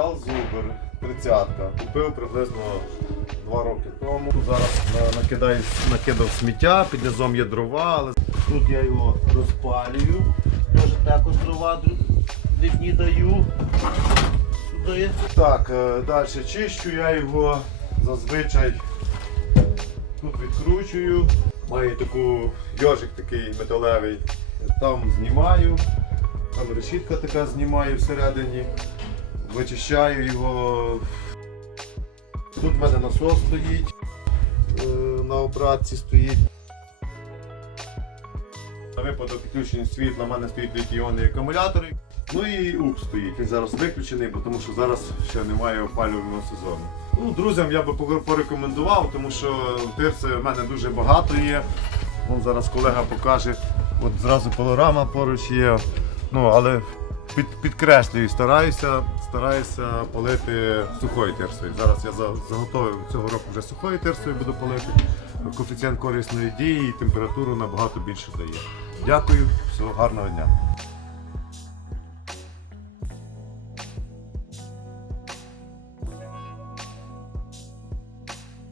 матеріал Зубер 30 Купив приблизно 2 роки тому. Зараз накидаю, накидав сміття, під низом є дрова, але Тут я його розпалюю. Може також дрова дрібні даю. Сюди. Так, е, далі чищу я його зазвичай тут відкручую. Маю таку йожик такий металевий. Там знімаю, там решітка така знімаю всередині, вичищаю його. Тут в мене насос стоїть, е, на обратці стоїть. На випадок відключення світла в мене стоїть літій-іонний акумулятор. Ну і УП стоїть. Він зараз виключений, тому що зараз ще немає опалювального сезону. Ну, друзям я би порекомендував, тому що тирси в мене дуже багато є. Вон зараз колега покаже. От зразу панорама поруч є. Ну, але під, підкреслюю, стараюся, стараюся палити сухою тирсою. Зараз я за- заготовив цього року вже сухою тирсою буду палити. Коефіцієнт корисної дії і температуру набагато більше дає. Дякую, всього гарного дня.